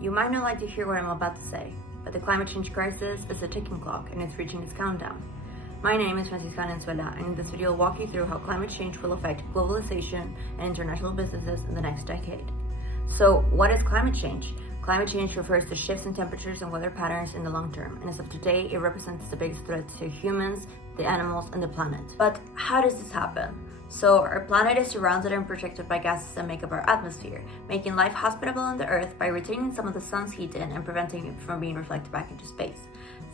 You might not like to hear what I'm about to say, but the climate change crisis is a ticking clock and it's reaching its countdown. My name is Francisca Valenzuela, and in this video I'll walk you through how climate change will affect globalization and international businesses in the next decade. So, what is climate change? Climate change refers to shifts in temperatures and weather patterns in the long term, and as of today, it represents the biggest threat to humans, the animals, and the planet. But how does this happen? So, our planet is surrounded and protected by gases that make up our atmosphere, making life hospitable on the Earth by retaining some of the sun's heat in and preventing it from being reflected back into space.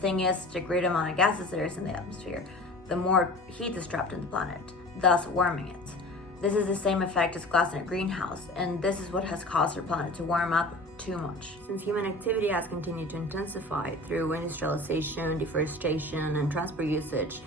Thing is, the greater amount of gases there is in the atmosphere, the more heat is trapped in the planet, thus warming it. This is the same effect as glass in a greenhouse, and this is what has caused our planet to warm up too much. Since human activity has continued to intensify through industrialization, deforestation, and transport usage,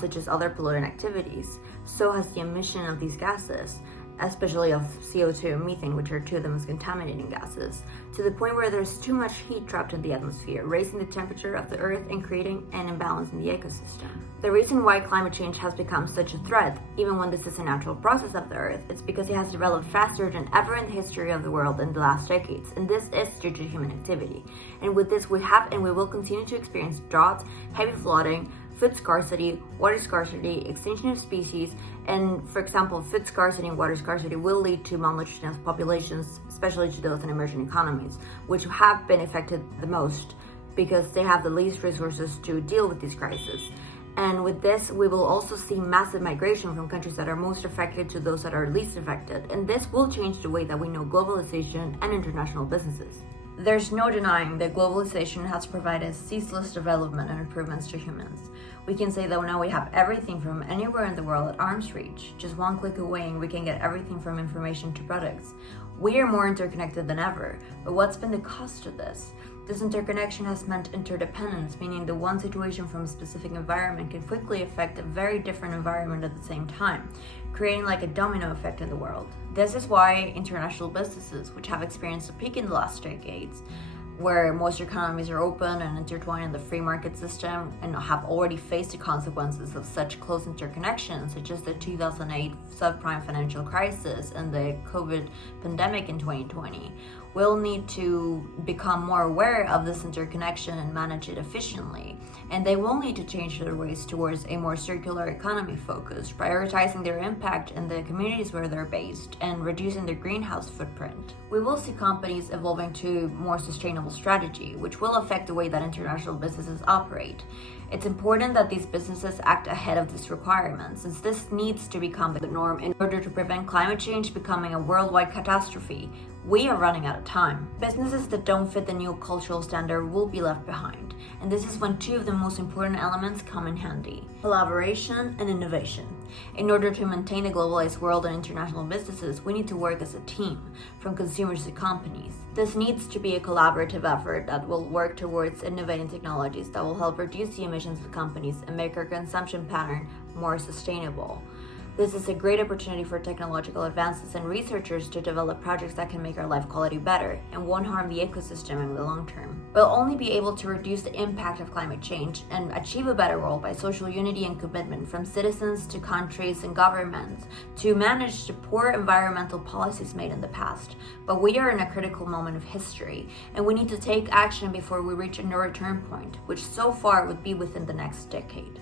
such as other polluting activities, so has the emission of these gases, especially of CO2 and methane, which are two of the most contaminating gases, to the point where there's too much heat trapped in the atmosphere, raising the temperature of the Earth and creating an imbalance in the ecosystem. The reason why climate change has become such a threat, even when this is a natural process of the Earth, is because it has developed faster than ever in the history of the world in the last decades, and this is due to human activity. And with this, we have and we will continue to experience droughts, heavy flooding, food scarcity, water scarcity, extinction of species, and for example, food scarcity and water scarcity will lead to malnutrition of populations, especially to those in emerging economies, which have been affected the most because they have the least resources to deal with these crises. And with this, we will also see massive migration from countries that are most affected to those that are least affected, and this will change the way that we know globalization and international businesses. There's no denying that globalization has provided ceaseless development and improvements to humans. We can say that now we have everything from anywhere in the world at arm's reach. Just one click away and we can get everything from information to products. We are more interconnected than ever, but what's been the cost of this? This interconnection has meant interdependence, meaning that one situation from a specific environment can quickly affect a very different environment at the same time, creating like a domino effect in the world. This is why international businesses, which have experienced a peak in the last decades, where most economies are open and intertwined in the free market system and have already faced the consequences of such close interconnection, such as the 2008 subprime financial crisis and the COVID pandemic in 2020, will need to become more aware of this interconnection and manage it efficiently. And they will need to change their ways towards a more circular economy focus, prioritizing their impact in the communities where they're based and reducing their greenhouse footprint. We will see companies evolving to more sustainable strategy, which will affect the way that international businesses operate. It's important that these businesses act ahead of this requirement, since this needs to become the norm in order to prevent climate change becoming a worldwide catastrophe. We are running out of time. Businesses that don't fit the new cultural standard will be left behind, and this is when two of the most important elements come in handy: collaboration and innovation. In order to maintain a globalized world and international businesses, we need to work as a team, from consumers to companies. This needs to be a collaborative effort that will work towards innovating technologies that will help reduce the emissions of companies and make our consumption pattern more sustainable. This is a great opportunity for technological advances and researchers to develop projects that can make our life quality better and won't harm the ecosystem in the long term. We'll only be able to reduce the impact of climate change and achieve a better world by social unity and commitment from citizens to countries and governments to manage the poor environmental policies made in the past. But we are in a critical moment of history, and we need to take action before we reach a no-return point, which so far would be within the next decade.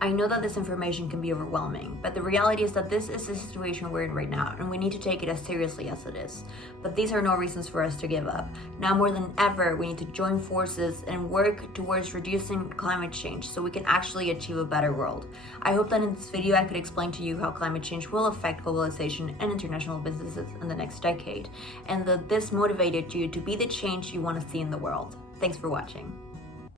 I know that this information can be overwhelming, but the reality is that this is the situation we're in right now, and we need to take it as seriously as it is. But these are no reasons for us to give up. Now more than ever, we need to join forces and work towards reducing climate change so we can actually achieve a better world. I hope that in this video I could explain to you how climate change will affect globalization and international businesses in the next decade, and that this motivated you to be the change you want to see in the world. Thanks for watching.